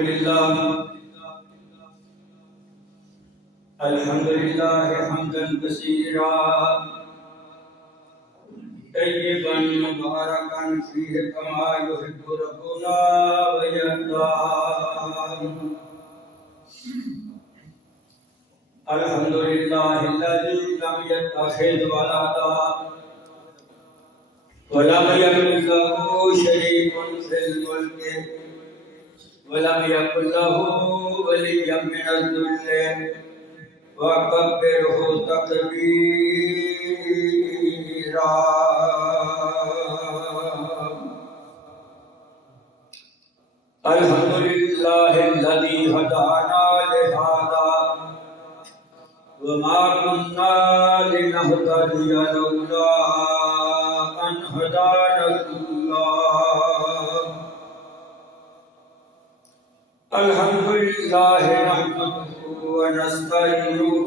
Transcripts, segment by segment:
لله الحمد لله حمدا كثيرا طيبا مباركا فيه كما يحب ربنا ويرضى. الحمد لله الذي لم يتخذ ولدا ولم يكن له شريك في الملك ولم يكن له ولي من الذل وكبره تكبيرا. الحمد لله الذي هدانا لهذا وما كنا لنهتدي لولا أن هدانا الله. الحمد لله نحمده ونستعينه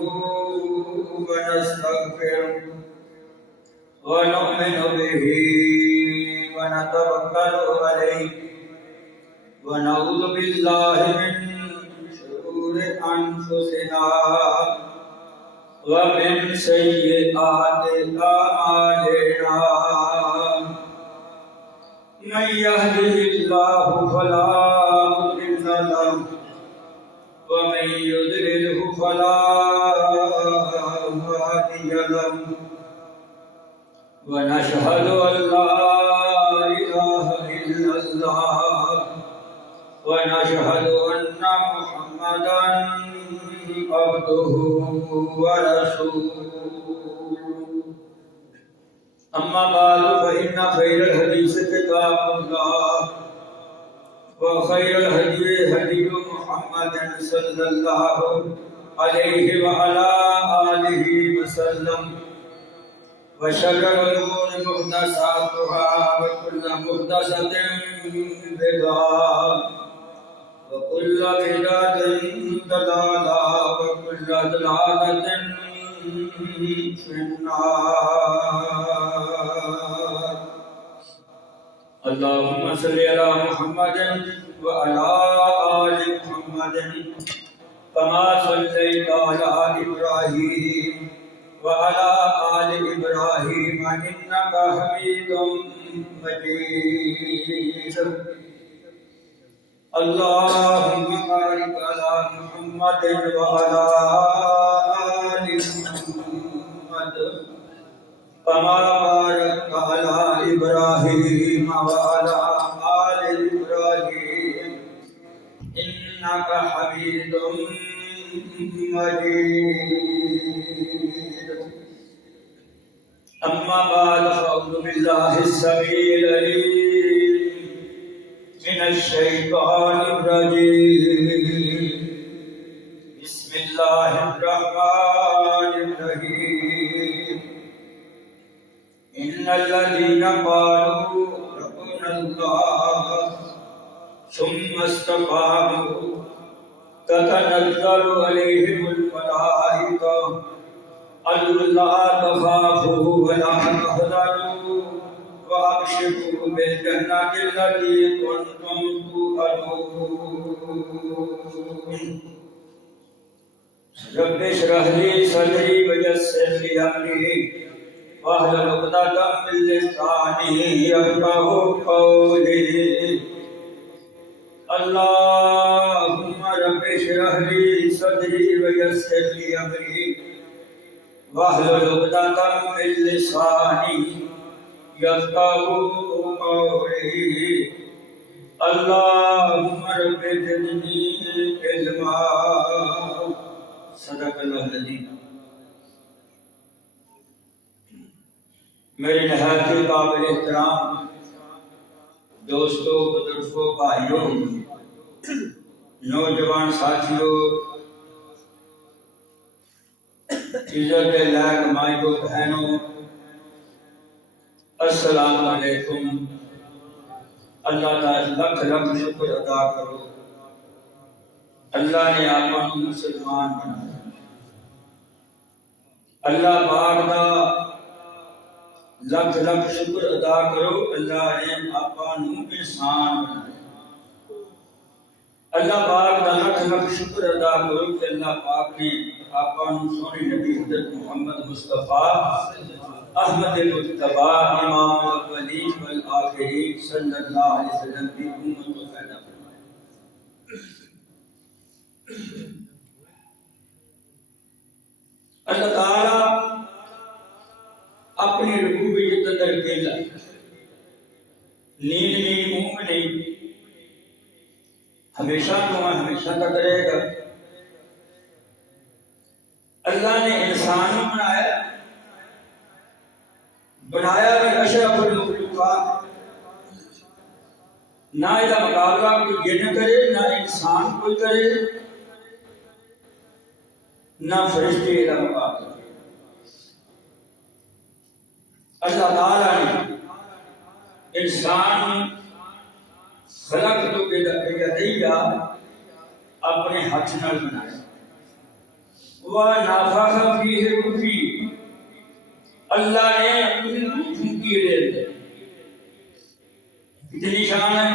ونستغفره ونؤمن به ونتوكل عليه ونعوذ بالله من شرور أنفسنا ومن سيئات أعمالنا. من يهده الله فلا مضل له ومن يضلله فلا هادي له. ونشهد أن لا إله إلا الله ونشهد أن محمدا عبده ورسوله. أما بعد فإن خير الحديث كتاب الله وخير الهدي هدي محمد صلى الله عليه وعلى آله وسلم وشر الأمور محدثاتها وكل محدثة بدعة وكل بدعة ضلالة وكل ضلالة في النار. اللهم صل على محمد وعلى آل محمد كما صليت على إبراهيم وعلى آل إبراهيم إنك حميد مجيد. اللهم بارك على محمد وعلى آل محمد كما باركت على إبراهيم وعلى آل إبراهيم إنك حميد مجيد. أما بعد فأعوذ بالله السميع العليم من الشيطان الرجيم. بسم الله الرحمن الرحيم. إن الذين قالوا ربنا الله ثم استقاموا تتنزل عليهم الملائكة ألا تخافوا ولا تحزنوا وأبشروا بالجنة التي كنتم توعدون. رب اشرح لي صدري ويسر لي أمري واحلل عقدة من لساني يفقهوا قولي. اللهم رب اشرح لي صدري ويسر لي أمري واحلل عقدة من لساني يفقهوا قولي. اللهم رب زدني علما. صدق اللہ العظیم. میرے نہایت قابل احترام دوستوں، بزرگوں، بھائیوں، نوجوان ساتھیوں، عزت لائق مائیوں، بہنوں، السلام علیکم. اللہ تعالی لکھ لکھ شکر ادا کرو. اللہ نے آپ کو مسلمان بنایا. اللہ پاک دا لکھ لکھ شکر ادا کرو. اللہ نے آپ کو انسان بنایا. اللہ پاک کا لاکھ لاکھ شکر ادا کرو کہ اللہ پاک نے آپ سونے نبی حضرت محمد مصطفیٰ احمد مجتبی امام الاولین والآخرین صلی اللہ علیہ وسلم کی امت کو پیدا فرمایا۔ اللہ تعالی اپنی ربوبیت اندر اکیلا، نیند نہیں، منہ میں نہیں، ہمیشہ تو ہمیشہ تک رہے گا۔ اللہ نے انسان بنایا، بنایا بھی اشرف المخلوقات، نہ اس کا مقابلہ کوئی جن کرے، نہ انسان کوئی کرے، نہ فرشتے کا مقابلہ۔ اللہ تعالیٰ نے انسان خلق تو یدیہ اپنے ہاتھ نال بنایا، وَنَفَخَ فِيهِ رُوحِهِ، اللہ نے اپنی روح پھونکی لے لی۔ کتنی شان ہے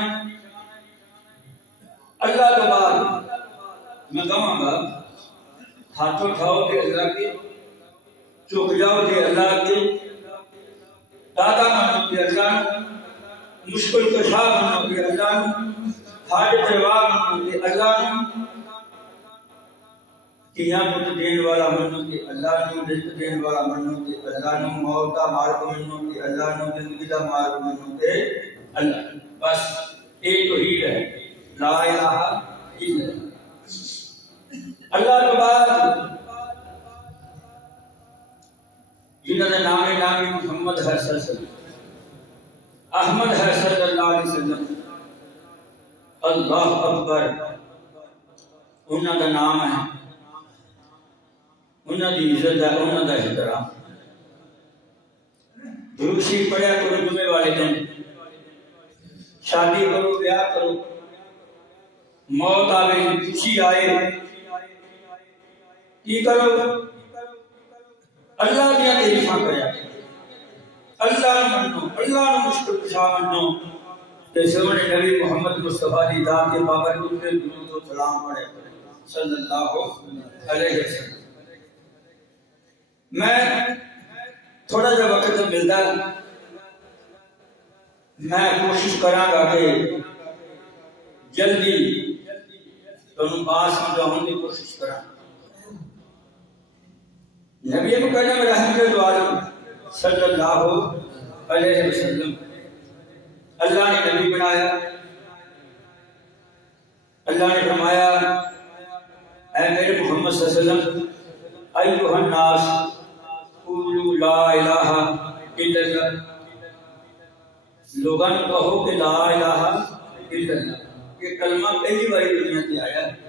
اللہ کے بعد۔ میں کہوں گا ہاتھ اٹھاؤ کہ اللہ کے، چک جاؤ کہ اللہ کے، دادا مانو کہ اللہ، مشکل کشا مانو کہ اللہ، حاجت روا مانو کہ اللہ، کیا مجھ دین والا منو کہ اللہ نو، رزق دین والا منو کہ اللہ نو، موت کا مالک منو کہ اللہ نو، زندگی کا مالک منو کہ اللہ۔ بس ایک توحید ہے، لا الہ الا اللہ۔ اللہ کے بعد جنہوں نے نام محمد ہے صلی اللہ علیہ وسلم، احمد ہے صلی اللہ علیہ وسلم، اللہ اکبر انہوں کا نام ہے، انہوں کی عزت ہے، انہوں کا احترام۔ درود شریف پڑھیا کرو جمعے والے دن، شادی کرو، بیاہ کرو، موت آئے، خوشی آئے، کی کرو؟ اللہ دیا تعریفاں کریا، اللہ منو، اللہ نو مشکل کشا منو، تے سونے نبی محمد مصطفیٰ دی ذات کے بابرکت پہ درود و سلام پڑھے صلی اللہ علیہ وسلم۔ میں تھوڑا جا وقت ملتا ہے، میں کوشش کراں گا کہ جلدی تمہیں بات سمجھاؤں کی کوشش کراں۔ نبی مکرم رحمت عالم صلی اللہ علیہ وسلم اللہ نے نبی بنایا۔ اللہ نے فرمایا اے میرے محمد صلی اللہ علیہ وسلم، ایھا الناس قولوا لا الہ الا اللہ، لوگوں نے کہو کہ لا الہ الا اللہ، یہ کلمہ پہلی بار دنیا میں آیا ہے۔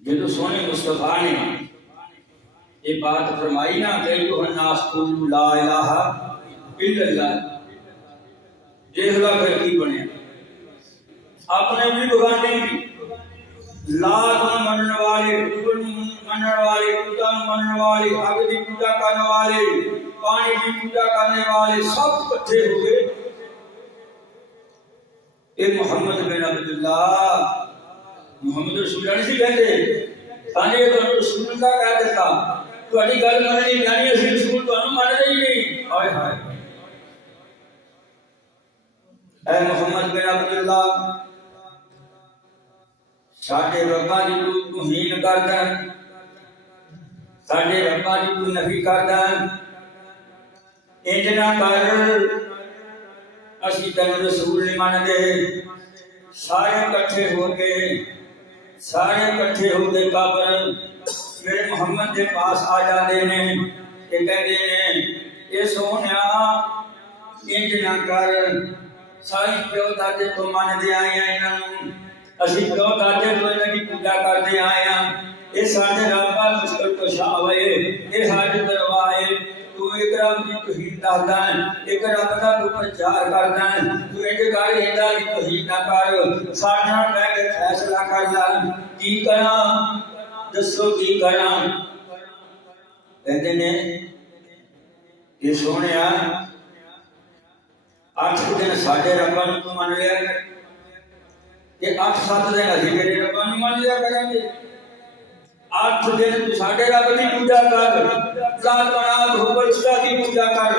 جب سونے مصطفیٰ نے یہ بات فرمائی نا کہ ایھا الناس قولوا لا الہ الا اللہ، دیکھ لا پھر کی بنے، اپنے بھی بگانے بھی، لات منن والے، عزل منن والے، خدا منن والے، حق دی پوجا کرنے والے، پانی دی پوجا کرنے والے سب کٹھے ہوئے۔ اے محمد بن عبداللہ، محمد رسول اللہ نہیں کہتے، تانے تو رسول اللہ کہہ دیتا، تہاڈی گل مننی جانی، اسی رسول تانوں منتے ہی نہیں۔ ہائے ہائے، اے محمد بن عبداللہ، ساڈے ربا دی تو توہین کردا، ساڈے ربا دی تو نفی کردا، انج نہ کر، اسی تینوں رسول نہیں مانتے۔ سارے کٹھے ہو کے، سارے کٹھے ہو کے کافر میرے محمد کے پاس آ جاتے ہیں کہ کہتے ہیں اے سونیا انج نہ کر، ساری پیو دادے تو مانتے آئے ہیں انہوں، اسی پیو دادے تو انہوں کی پوجا کرتے آئے ہیں، اے سارے رابطہ مشکل کشا ہوئے، اے حاجت روا ہے، تو ایک رب کی توحید دسدا ہے، ایک رب کا تو پرچار کردا ہے، تو ایک گل ایندا کی توحید نہ کر، ساڈے نال بیٹھ کے فیصلہ کر لے، کی کراں دسو کی کراں؟ کہندے نے کہ سونیا 8 دن ساڈے رباں نوں تو من لیا کر کہ 8-7 دن اسی تیرے رباں نوں من لیا کریں گے 8 دن تو ساڈے رب دی پوجا کر ذات بنا دھوبل اس کی پوجا کر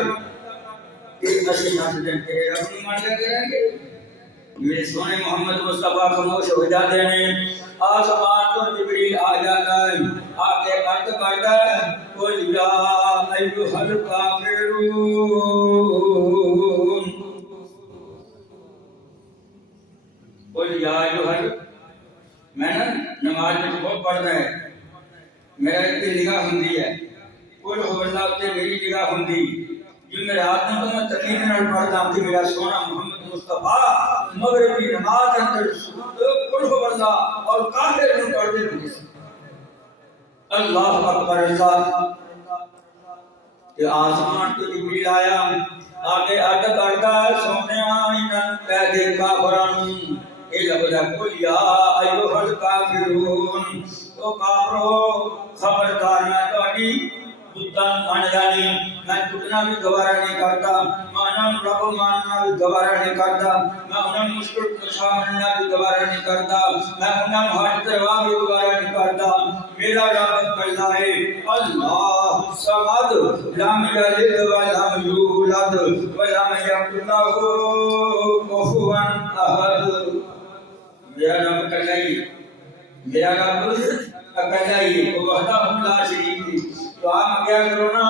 کہ اسی 8 دن تیرے رب نوں من لیا کریں گے میرے سونے محمد مصطفیٰ خاموش ہو جاتے ہیں آسمان تو جبریل آ جاتا ہے آ کے عرض کرتا ہے قل یا ایھا الکافرون قل یا ایھا میں نا نماز میں بہت پڑھنا ہے میرا ایک نگاہ ہوندی ہے قل هو اللہ تے میری نگاہ ہوندی جو میرے ہاتھ میں تو میں تقریر نال پڑھتا ہوں کہ میرا سونا محمد مصطفیٰ مغرب کی نماز اندر قل هو اللہ اور کافر نوں پڑھتے ہیں اللہ اکبر اللہ کہ آسمان تو جبریل آیا آگے عرض کرتا ہے سونیا انہاں کہہ دے کافراں اے لفظ قل یا ایھا الکافرون تو کافرو خبردار میں تہاڈی بتاں من جانی میں ٹوٹنا بھی گوارا نہیں کرتا مانا رب ماننا بھی گوارا نہیں کرتا میں انہاں مشکل کشا مننا بھی گوارا نہیں کرتا میں انہاں ہاتھ دروا بھی گوارا نہیں کرتا میرا رب اللہ ہے اللہ الصمد لم یلد ولم یولد ولم یکن له کفوا احد میرا رب اللہ ہے میرا رب اکیلا ہی ہے وہ وحدہ لا شریک ہے تو آپ کیا کرو نا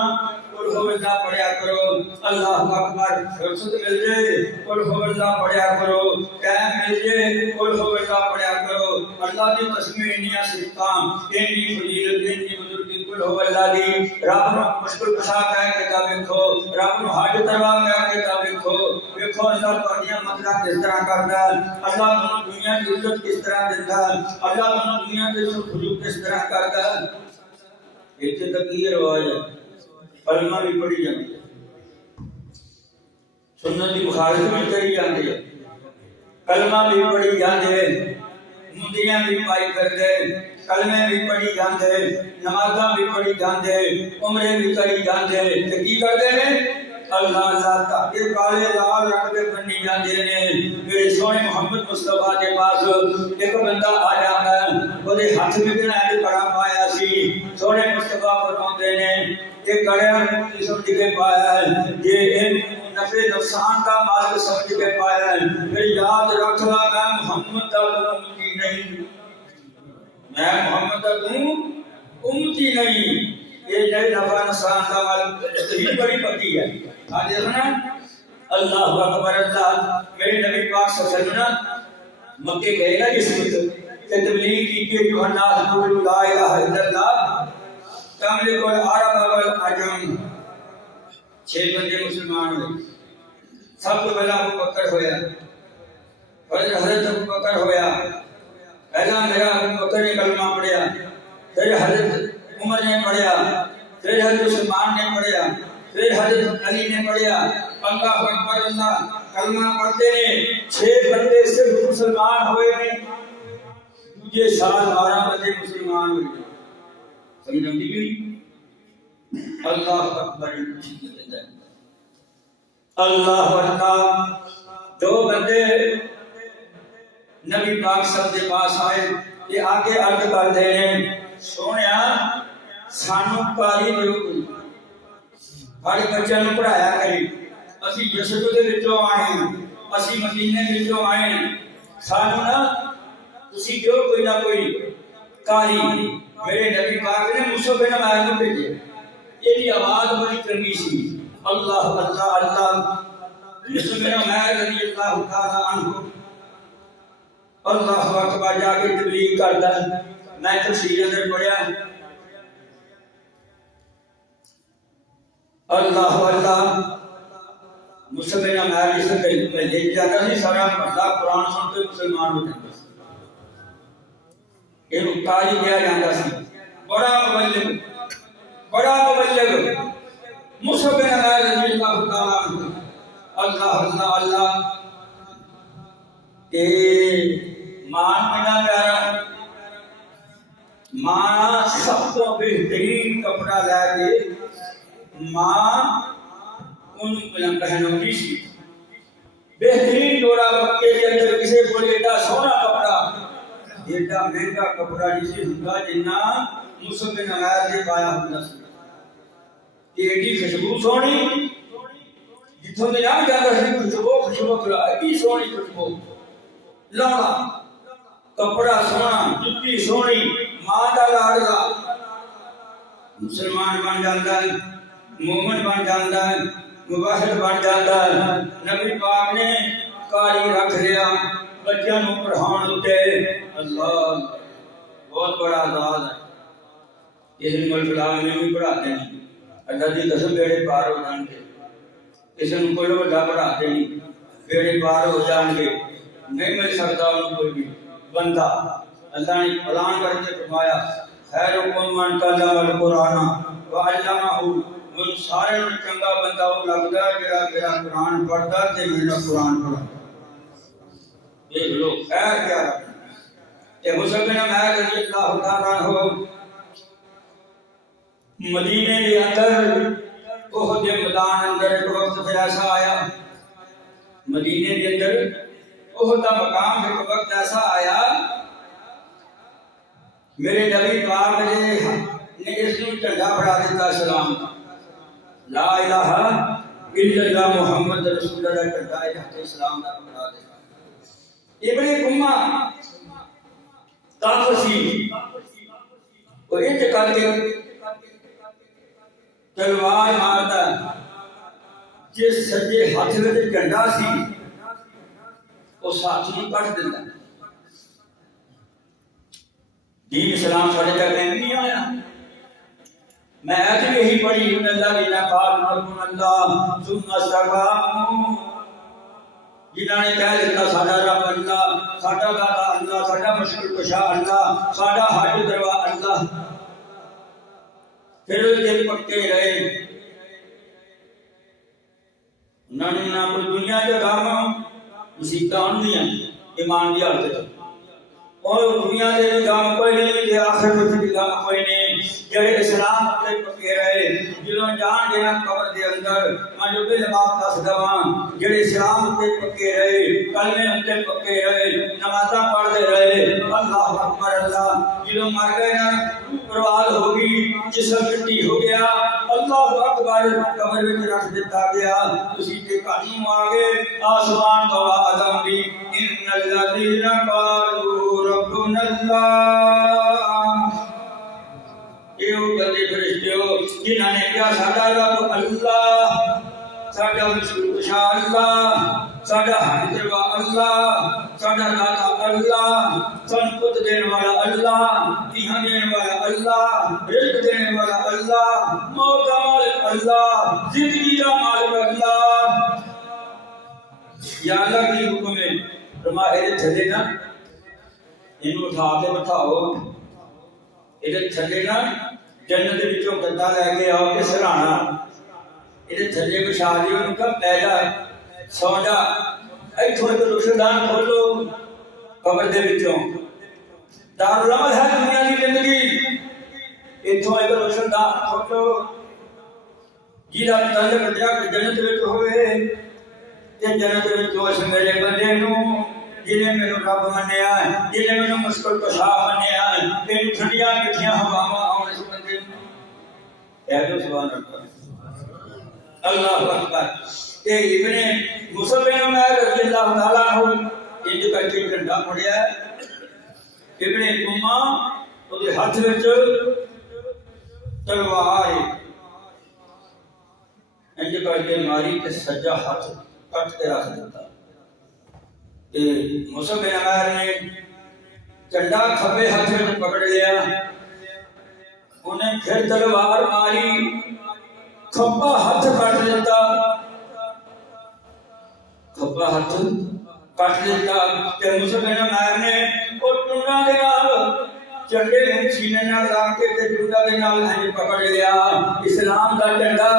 قل هو اللہ پڑھیا کرو اللہ اکبر فرصت مل جائے قل هو اللہ پڑھیا کرو ٹائم مل جائے قل هو اللہ پڑھیا کرو اللہ کی تسبیح انیاں صدقاں انی فضیلت انی بزرگی قل هو اللہ دی رب نو مشکل کشا کہہ کے تا دیکھو رب نو حاج دروا کہہ کے تا دیکھو دیکھو اللہ تہاڈیاں مدداں کس طرح کردا ہے اللہ تانوں دنیا دی عزت کس طرح دیندا ہے اللہ تانوں دنیا دے سکھ کس طرح کردا ہے اتنے تک یہ رواج ہے کلمہ بھی پڑھی جاتی ہے سنت کی مخالفت بھی کری جاتی ہے کلمہ بھی پڑھی جاتی ہے مندیاں بھی پائی کرتے کلمے بھی پڑھی جاتے نمازاں بھی پڑھی جاتے عمرے بھی کری جاتے تو کی کرتے ہیں اللہ اللہ تاکہ کالے لال رنگ کے بنی جاتے ہیں میرے سونے محمد مصطفیٰ کے پاس ایک بندہ آ جاتا ہے وہ ہاتھ میں بنا ایک کڑا پایا سی سونے مصطفیٰ فرماتے ہیں یہ کڑا سمجھ کے پایا ہے یہ نفع نقصان کا مالک سمجھ کے پایا ہے پھر یاد رکھ لا میں محمد کا امتی نہیں میں محمد کا امتی نہیں یہ نئے نفع نقصان کا مالک ہی بڑی پکی ہے آج دیکھنا اللہ اکبر اللہ میرے نبی پاک صلی اللہ علیہ وسلم مکے گئے نا جس وقت کہ تبلیغ کی کہ جو الناس قولوا لا الہ الا اللہ تملک العرب والعجم 6 بندے مسلمان ہوئے سب تو پہلا ابو بکر ہویا پھر حضرت ابو بکر ہویا پہلا میرا ابو بکر نے کلمہ پڑھیا پھر حضرت عمر نے پڑھیا پھر حضرت عثمان نے پڑھیا پھر حضرت علی نے پڑھیا اللہ اکبر اللہ کلمہ پڑھتے ہیں 6 بندے صرف مسلمان ہوئے ہیں دوسرے سال 12 بندے مسلمان ہوئے سمجھیں گے اللہ اکبر اللہ اکبر 2 بندے نبی پاک صلی اللہ علیہ وسلم کے پاس آئے یہ آگے عرض کرتے ہیں سونیا سانو کاری دیو ہر بچوں کو پڑھایا کری اسی یسوع دے وچوں آئے ہیں اسی مدینے وچوں آئے ہیں سانو نا تسی جو کوئی نہ کوئی کاری میرے نبی پاک نے مصعب بن عمیر کو بھیجے یہ آواز بڑی کرنی سی اللہ اللہ اللہ مصعب بن عمیر رضی اللہ تعالی عنہ اللہ اکبر جا کے تبلیغ کرتا میں تفسیر اندر پڑھیا اللہ اللہ مصعب بن عمیر جس سے لے جاتا سی سارا اللہ قرآن سنتے مسلمان ہو جاتا سی یہ کاری دیا جاتا سی بڑا مبلغ مصعب بن عمیر رضی اللہ تعالی عنہ اللہ اللہ اللہ کہ مان بنا پیارا ماں سب تو بہترین کپڑا لے کے ماں ان پہنوتی سی بہترین جوڑا مکے کے اندر کسی کو ایڈا سونا کپڑا ایڈا مہنگا کپڑا جسے ہوندا جنہ مصعب بن عمیر نے پایا ہوندا سی ایڈی خوشبو سونی جتوں میں نہ جاتا سی خوشبو ایڈی سونی خوشبو لاڑا کپڑا سونا جتی سونی ماں دا لاڑا مسلمان بن جاتا ہے مومن بن جاتا ہے مباحث بن جاتا ہے نبی پاک نے قاری رکھ لیا بچوں کو پڑھان ہوتے اللہ بہت بڑا عذاب ہے یہ ملک العالمین میں پڑھاتے ہیں اللہ دی قسم بیڑے پار ہو جان گے کسی نے کوئی بڑا پڑھاتے نہیں بیڑے پار ہو جان گے نہیں مل سکتا ان کو بھی بندہ اللہ نے اعلان کر کے فرمایا خیرکم من تعلم القرآن وعلمہ من سارے میں چنگا بندہ وہ لگتا ہے جڑا میرا قرآن پڑھتا تے میرا قرآن پڑھتا دیکھ لو خیر کیا کہ مصعب بن عمیر رضی اللہ تعالیٰ عنہ مدینے کے اندر احد کے میدان اندر ایک وقت پھر ایسا آیا مدینے کے اندر احد کا مقام ایک وقت ایسا آیا میرے نبی پاک نے اس نے جھنڈا پڑھا دیتا سلام لا الہ الا اللہ محمد رسول اللہ جھنڈا ہے اسلام کا پڑھا دیتا ابن کما تافسی وہ انتقال کے تلوار مارتا جس سجے ہاتھ میں جھنڈا سی اس ہاتھ میں کٹ دیتا دین اسلام سارے تک نہیں آیا میں آیت یہی پڑھی ان اللہ دینا قال ربنا اللہ ثم استقاموا جنہاں نے کہہ دیتا ساڈا رب اللہ ساڈا داتا اللہ ساڈا مشکل کشا اللہ ساڈا حاجت روا اللہ پھر وہ دل پکے رہے انہوں نے نہ کوئی دنیا کے غم مصیبتاں ہوندیاں ایمان دی حالت اور دنیا دے غم کوئی نہیں تے آخرت دے غم کوئی نہیں جڑے اسلام تے پکے رہے جدوں جان دینا قبر دے اندر میں جو بل باپ دس دواں جڑے اسلام تے پکے رہے کلمے تے پکے رہے نمازاں پڑھدے رہے اللہ اکبر اللہ جدوں مر گئے نا پرواز ہو گئی جسم مٹی ہو گیا اللہ اکبر قبر وچ رکھ دتا گیا اسی تے کانوں آ گئے آسمان تو آواز آندی ان الذین قالوا ربنا اللہ ایو بندے فرشتے ہو جنہاں نے کہا ساڈا رب اللہ ساڈا مشکل کشا اللہ ساڈا حاجت روا اللہ ساڈا داتا اللہ سن پت دینے والا اللہ دیہاں دینے والا اللہ رزق دینے والا اللہ موت کا مالک اللہ زندگی کا مالک اللہ یا اللہ کی حکم ہے فرمایا تھلے نا انہوں اٹھا کے بٹھاؤ ادھر تھلے نا جنت وچوں گدا لے کے آؤ کے سرانا ادھر تھلے بچھا دیو ان کا پیدا سو جا ایتھوں تے روشن دان کھولو قبر دے وچوں دارالعمل ہے دنیا دی زندگی ایتھوں ایک روشن دان کھولو جیڑا تعلق دیا کہ جنت وچ ہوئے تے جنت وچ اس میرے بندے نوں جنہیں میں رب منیا ہے جنہیں میں مشکل کشا منیا ہے تین ٹھنڈیاں میٹھیاں ہواواں آن اس بندے اے جو سبحان اللہ اللہ اکبر کہ ابن مصعب بن عمیر رضی اللہ تعالیٰ عنہ انج کر کے جھنڈا پڑیا ہے ابن کما اودے ہاتھ وچ تلوار ہے انج کر کے ماری تے سجا ہاتھ کٹ کے رکھ دیتا مصعب بن عمیر نے جھنڈا کھبے ہاتھ میں پکڑ لیا انہیں پھر تلوار ماری کھبا ہاتھ کٹ دیتا کھبا ہاتھ کٹ دیتا کہ مصعب بن عمیر نے وہ ٹنڈا دے نال جھنڈے نوں سینے نال لا کے تے ٹنڈا دے نال ہن پکڑ لیا اسلام دا جھنڈا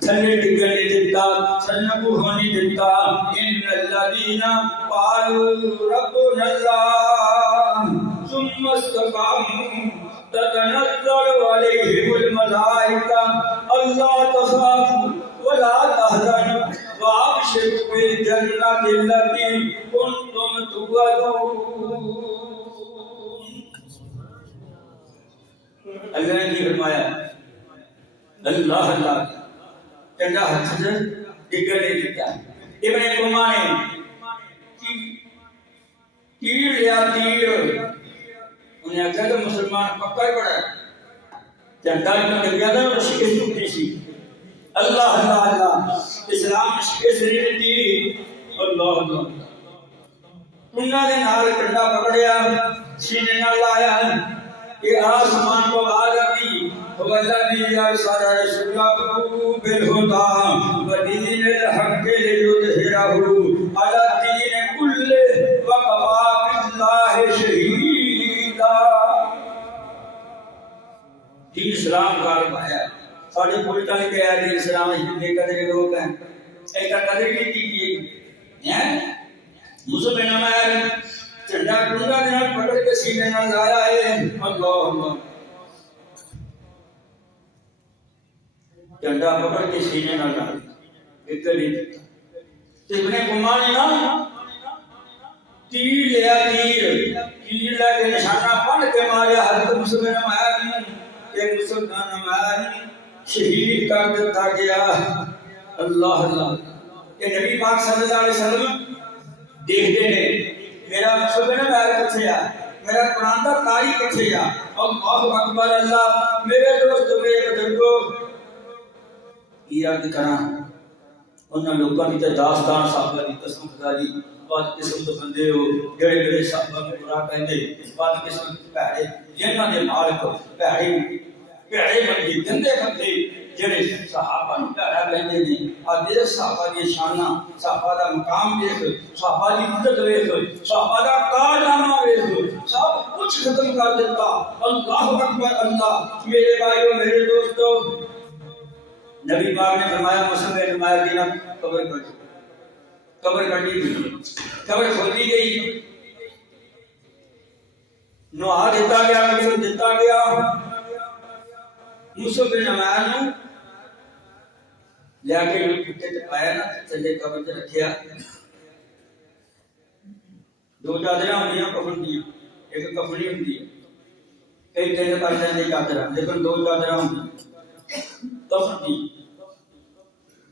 تھلے ڈگن نہیں دیتا سنبو ہونی دیتا ان الذین قالوا ربنا اللہ ثم استقاموا تتنزل علیہم الملائکہ اللہ تخافوا ولا تحزنوا وابشروا بالجنة التي كنتم توعدون. اللہ نے فرمایا اللہ اللہ چنگا ہاتھ سے ڈگر نہیں دیتا. ابن قمہ نے تیر لیا تیر. انہیں آخیا کہ مسلمان پکا ہی بڑا ہے. چنڈا لگ گیا تھا اور شکست ٹوٹی سی. اللہ اللہ اللہ اسلام شکست نہیں دیتی. اللہ اللہ انہوں نے نال ڈنڈا پکڑیا سینے نال لایا کہ آسمان کو آواز آتی والذی ارسل رسولہ بالہدی ودین الحق لیظہرہ علی الدین کلہ وکفی باللہ شہیدا. دین اسلام کا آیا ساڑھے پولیٹا نے کہا دین اسلام بے قدر لوگ ہیں. ایک قدر کی کی مسلم نمائر چنڈا ٹنڈا دینا پکڑ کے سینے نہ لایا ہے. اللہ اللہ چنڈا پکڑ کے سینے نہ لایا اتنے نہیں. ابن قمہ نے نا تیر لیا تیر لے کے نشانہ پڑھ کے ماریا حضرت مسلم نمائر نے. ایک مسلم نمائر شہید کر دیتا گیا. اللہ اللہ کہ نبی پاک صلی اللہ علیہ وسلم دیکھتے ہیں میرا مسلم نمائر کتھے آ, میرا قرآن کا قاری کتھے آ. اللہ اکبر اللہ. میرے دوست میرے بزرگوں یہ عرض کراں انہاں لوکاں دی داستان صحابہ دی قسم خدا دی بات قسم تو بندے ہو جڑے میرے صحابہ کو برا کہندے بات قسم پیڑے جنہاں دے مالک پیڑے بندے گندے بندے جڑے صحابہ نوں پیڑا کہندے نے. اج صحابہ دی شاناں صحابہ دا مقام دیکھ صحابہ دی عزت دیکھ صحابہ دا کارنامہ دیکھ سب کچھ ختم کر دیتا. اللہ اکبر اللہ. میرے بھائیو میرے دوستو نبی پاک نے فرمایا مسلم نمائر دینا قبر کٹی قبر کھولی گئی نوحہ دیتا گیا مسلم دیتا گیا. مسلم نمائر نے لیا کے پٹے تے پایا نا چلے قبر تے رکھیا. دو چادراں ہوندیاں کفن دی ایک کفنی ہوندی ہے کئی تین کر جاندے چادراں لیکن دو چادراں ہوندیاں کفن دی.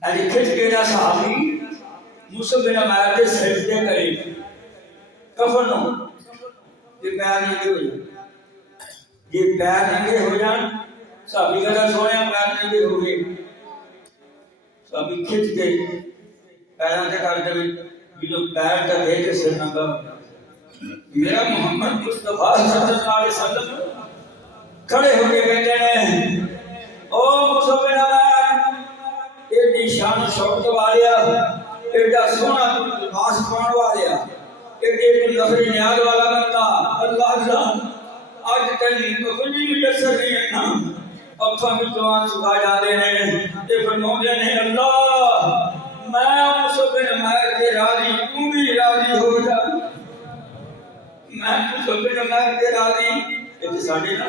اج کھچ کے نا صحابی مسلم نمائر دے سجدے کرے کفن نو تے پیر ننگے ہو جان. یہ پیر ننگے ہو جان صحابی کہتا سونے پیر ننگے ہو گئے. صحابی کھچ کے پیراں تے کر دے جو پیر تے دے کے سر ننگا. میرا محمد مصطفیٰ صلی اللہ علیہ وسلم کھڑے ہو کے کہتے ہیں او مسلم نمائر ایڈی شان شوکت والیا ایڈا سونا لباس پاؤن والیا ایڈی نفری نیاز والا بندہ. اللہ اللہ آج تلی کفنی میسر نہیں ہے نا اکھاں وچوں آنسو آ جاندے نے تے فرماندے نے اللہ میں مسلم نمائر تے راضی تو بھی راضی ہو جا. میں مسلم نمائر تے راضی تے ساڈے نا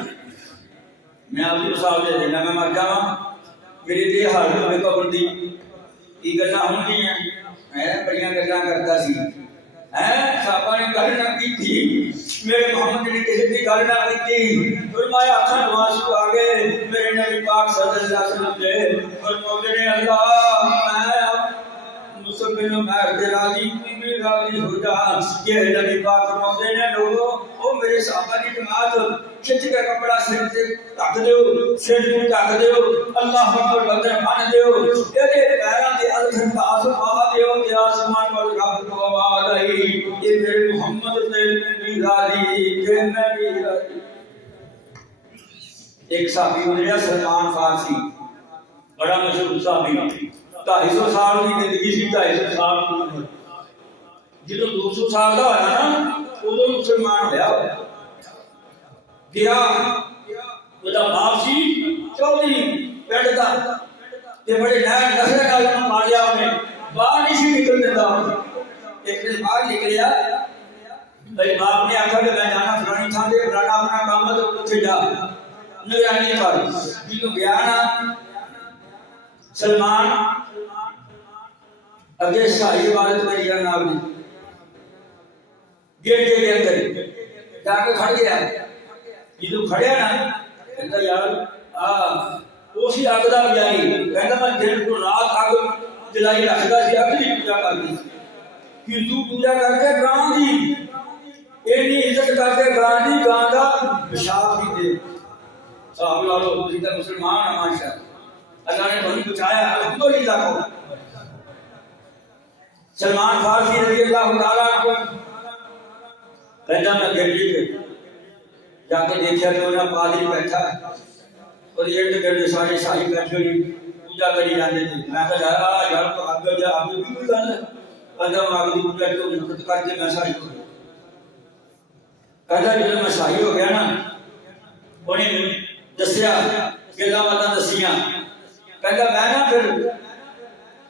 میں آپ کو صاحب دے دینا میں مر جاواں میری تے حال ہوے قبر دی کی گلاں ہوندیاں میں بڑیاں گلاں کردا سی صحابہ نے گل نہ کی میرے محمد نے کسی کی گل نہ کی. فرمایا اکھاں آنسو آ گئے میرے نبی پاک صلی اللہ علیہ وسلم دے فرماتے نے اللہ میں مسلم نمائر تے راضی تو بھی راضی ہو جا. یہ نبی پاک فرماتے نے لوگو او میرے صحابہ کی جماعت کھچ کے کپڑا سر سے ڈھک دیو سر نوں ڈھک دیو اللہ اکبر بدر بن دیو تیرے پیراں تے الکھن کا آسمان دیو کہ آسمان پر رب کو آواز آئی یہ میرے محمد تے بھی راضی کہ میں بھی راضی. ایک صحابی گزریا سلمان فارسی بڑا مشہور صحابی 250 سال کی زندگی سی. 250 سال جدو 200 سال کا ہوا نا ادو مسلمان ہوا گیا. باپ سی چودھری پنڈ کا بڑے نئے نخرے نال ماریا انہیں باہر نہیں سی نکل دیتا. ایک دن باہر نکلیا بھائی باپ نے آخر کہ میں جانا فلانی تھان دے فلانا اپنا کام ہے تو اتنے جا نگرانی کر. جدو گیا نا سلمان اگے شاہی عبادت کری جانا آپ نے گیٹ کے اندر جا کے کھڑ گیا جدو کھڑیا نا کہتا یار اسی اگ کا پجاری کہتا میں دن کو رات اگ جلائی رکھتا سی اگ کی پوجا کرتی ہندو پوجا کر کے گاں کی اینی عزت کر کے گاں کی گاں کا پیشاب پیتے صاحب لالو تھی تو مسلمان ہیں ماشاء اللہ نے تمہیں بچایا الحمدللہ کو سلمان فارسی رضی اللہ تعالیٰ عنہ کہتا میں گھنٹی پہ جا کے دیکھا کہ انہیں پادری بیٹھا اور ارد گرد سارے شاہی بیٹھے ہوئی پوجا کری جاتے تھے میں کہا یار تو آگے جا آگے بھی کوئی گل ہے کہتا میں آگے پوجا کو نفرت کر کے میں شاہی ہو گیا کہتا جب میں شاہی ہو گیا نا انہیں دسیا گلا باتاں دسیاں کہتا میں نا پھر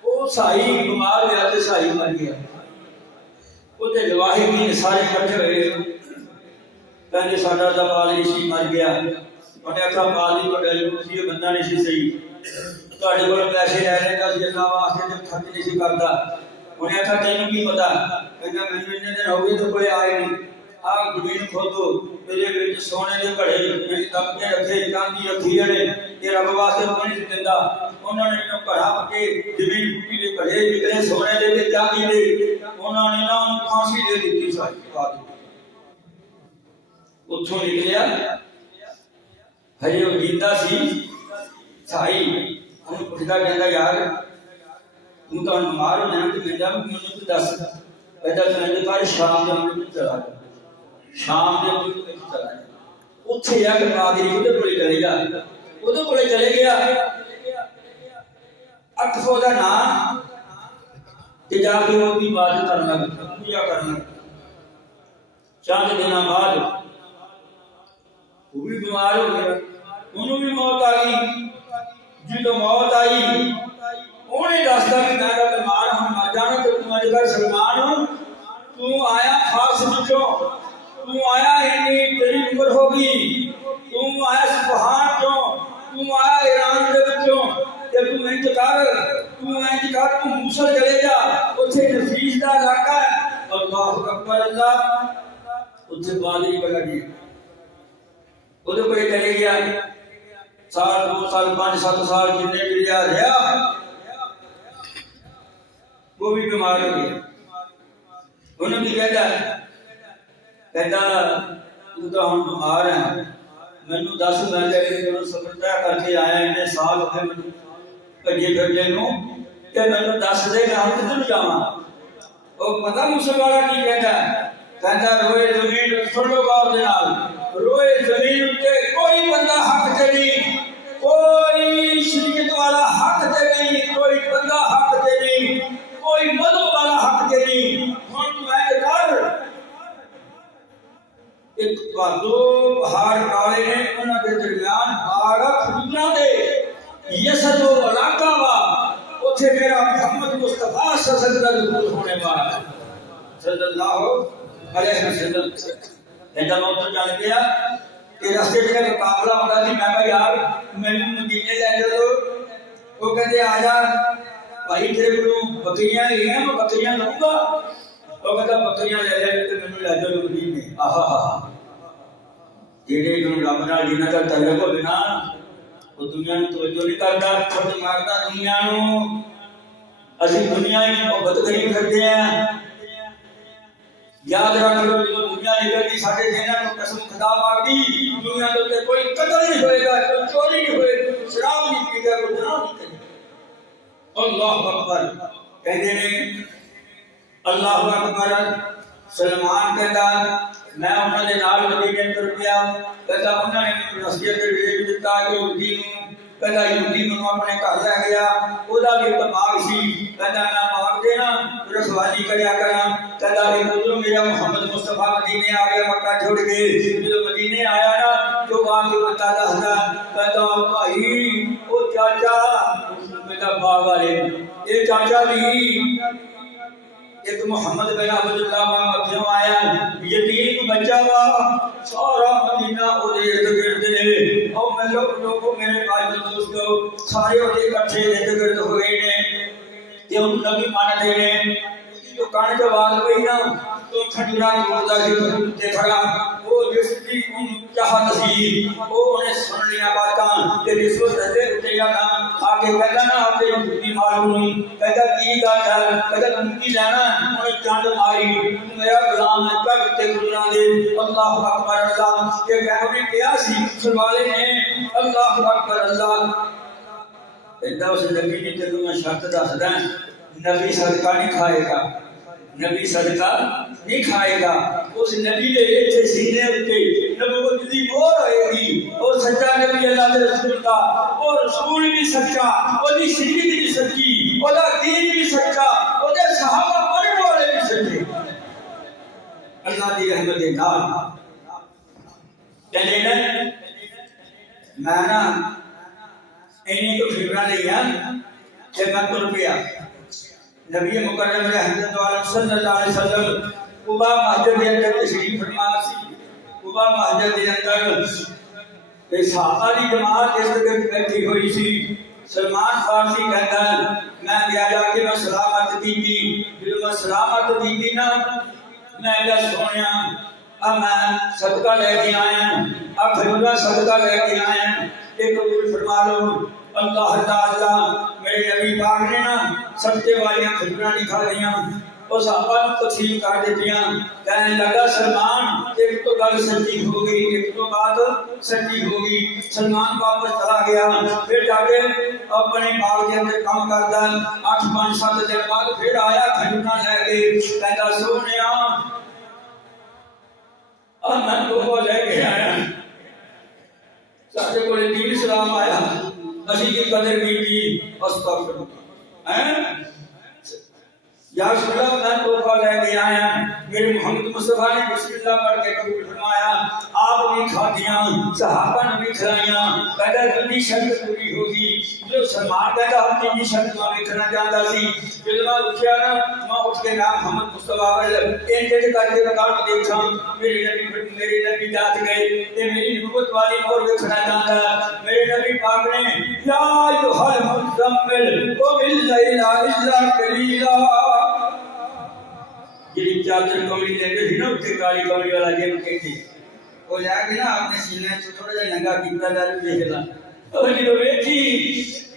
وہ شاہی بیمار ہوا تو شاہی مر گیا وہ لواہی بھی سارے کٹھے ہوئے کہتے ساڈا دا پادری سی مر گیا انہیں آخیا پادری کو ڈیل سی بندہ نہیں سی صحیح تواڈے کول پیسے لے لینا سی اللہ واسطے تے خرچ نہیں سی کردا انہیں آخیا تینوں کی پتا کہنا مینوں اتنے دن ہو گئے تو کوئی آئے نہیں آ زمین کھودو میرے وچ سونے دے گھڑے میری تپ کے رکھے چاندی رکھی جڑے یہ رب واسطے کوئی نہیں دیندا انہوں نے انہوں گھڑا پٹے زمین پٹی دے گھڑے نکلے سونے دے تے چاندی دے انہوں نے نا پھانسی دے دیتی ساری بات اتھوں نکلیا ہجے وہ جیتا سی سائی انہوں پوچھتا کہندا یار تم تو بیمار ہو جانا تو کہندا مینوں تو دس کہندا میں کل شام دے چلا جا شام دے چلا جا اتھے جا کے پادری اودے کولے چلے گیا اودے کولے چلے گیا 800 دا نام تے جا کے وہ دی عبادت کرنا پوجا کرنا چند دن بعد وہ بھی بیمار ہو گیا انہوں بھی موت آ گئی جدو موت آئی انہیں دستا کہ میں بیمار ہوں مر جانا تو تم اج کل سلمان ہوں تو آیا فارس وچوں تو آیا اتنی تیری عمر ہوگی تو آیا سپہان چوں تو آیا ایران دے وچوں تے تو انج کر تو موصل چلے جا اوتھے نفیس دا علاقہ ہے اللہ اکبر اللہ اوتھے پادری بنا دی وہ تو کوئی چلے گیا سال 2 سال 5 7 سال جتنے بھی رہا وہ بھی بیمار ہو گیا انہوں نے کہتا تو تو ہم بیمار ہیں مینوں دس میں لے کے سفر طے کر کے آیا اتنے سال ہو گئے مینوں کجے پھرنے نوں کہ مینوں دس دے کہ ہم کدھر جاواں وہ پتہ مسلم والا کی کہتا روئے زمین سن لو غور دے نال روئے زمین تے کوئی بندہ حق تے نہیں کوئی شریعت والا حق تے نہیں کوئی بندہ حق تے نہیں کوئی مذہب والا حق تے نہیں ہن میں کر ایک دو پہاڑ کالے نے انہاں دے درمیان باغ کھجوراں دے یسدو علاقہ وا اوتھے میرا محمد مصطفی صلی اللہ علیہ وسلم ہونے والا صلی اللہ علیہ وسلم جب اتر چل گیا کہ رستے میں مقابلہ ہوتا سی میں کہا یار مینوں مدینے لے چلو وہ کہتے آ جا بھائی تیرے کو بکریاں ہیں میں بکریاں لوں گا وہ کہتا بکریاں لے لے تو مینوں لے چلو مدینے آہا جڑے نوں رب نال جنہاں دا تعلق ہوے نا وہ دنیا نوں توجہ نہیں کردا خود ماردا دنیا نوں اسی دنیا دی محبت کری پھردے ہیں یاد رکھ لو جو دنیا نکل گئی ساڈے ذہناں نوں قسم خدا پاک دی دنیا دے کوئی قتل نہیں ہوئے گا کوئی چوری نہیں ہوئے گی کوئی شراب نہیں پی گا کوئی جناب نہیں کرے اللہ اکبر کہتے ہیں اللہ اکبر سلمان کہتا میں انہاں دے نال مدینے تر پیا کہتا انہاں نے نصیحت دے دتا کہ یہودی نوں کہتا یہودی نوں اپنے گھر لے گیا اودا بھی دماغ سی کہتا میں باغ دے نا رسوالی کریا کراں کہتا کہ ادھر میرا محمد مصطفی مدینے آ گیا مکہ چھوڑ کے جو مدینے آیا نا جو باغ کے بتا دسدا کہتا بھائی او چاچا میرا باغ والے اے چاچا بھی ایک محمد بن عبد اللہ مکہ آیا یتیم بچہ وا سارا مدینہ او دے ارد گرد نے او میں لوگوں میرے بھائی دوستو سارے او دے اکٹھے ارد گرد ہوئے نے یہ ان نبی مان دے رہے جو کان جو آواز پئی نا تو کھجورا توڑدا سی تے کھڑا وہ جس کی ان چاہت سی وہ نے سن لیا باتاں تے جس وقت دے اٹھیا نا آگے کہندا نا آپ دے جھوٹی معلوم کہندا کی گل ہے کہندا تم کی لینا انہیں چانڈ ماری میرا غلام ہے کب تے گلاں دے اللہ اکبر اللہ کہ کہو نے کیا سی مسلمان والے نے اللہ اکبر اللہ کہندا اس نبی نے تینوں میں شرط دسدا نبی صدقہ نہیں کھائے گا نبی صدقہ نہیں کھائے گا اس نبی نے ایتھے سینے اُتے نبوت دی مہر ہوئے گی اور سچا نبی اللہ کے رسول کا اور رسول بھی سچا اور دی شریعت بھی سچی اور دا دین بھی سچا اور دے صحابہ پڑھنے والے بھی سچے اللہ دی رحمت دے نال چلے نا میں نا انہیں تو فکرہ نہیں ہے کہ میں تر پیا نبی مکرم رحمت اللہ صلی اللہ علیہ وسلم قبا مسجد کے اندر تشریف فرما سی قبا مسجد کے اندر صحابہ کی جماعت اس وقت بیٹھی ہوئی سی سلمان فارسی کہتا ہے میں گیا جا کے میں سلامت دی تھی جب میں سلامت دی تھی نا میں جا سونیا اب میں صدقہ لے کے آیا اب پھر صدقہ لے کے آیا ایک قبول فرما لو اللہ تعالیٰ میرے نبی پاک نے نا سبتے والیاں کھجوراں نہیں کھا دیاں اور صحابہ کو تقسیم کر دیتیاں کہنے لگا سلمان ایک تو گل سچی ہو گئی ایک تو بات سچی ہو گئی سلمان واپس چلا گیا پھر جا کے اپنے باغ کے اندر کام کرتا 8-5-7 دن بعد پھر آیا کھجوراں لے کے کہتا سونیا اب میں تو لے کے آیا سارے بولے دین اسلام آیا اسی کی قدر کی تھی استغفر یا رسول اللہ میں تحفہ لے کے آیا میرے محمد مصطفیٰ نے بسم اللہ پڑھ کے قبول فرمایا آپ بھی کھاتیاں صحابہ نے بھی کھلائیاں کہتا ہے شرط پوری ہوگی جو سلمان کہتا ہم کی شرط میں دیکھنا چاہتا سی جب میں اٹھیا نا میں اٹھ کے نام محمد مصطفیٰ ان جیسے کر کے رکاوٹ دیکھا میرے نبی جات گئے یہ میری نبوت والی مور دیکھنا چاہتا میرے نبی پاک نے یا ایھا المزمل قم اللیل الا قلیلا یہ چادر کمری لے کے تھی نا اس کے کالی کمری والا جیب کے تھی وہ لے کے نا آپ نے سینے تو تھوڑا جا ننگا کیتا جا دیکھ لا اور جو بیٹھی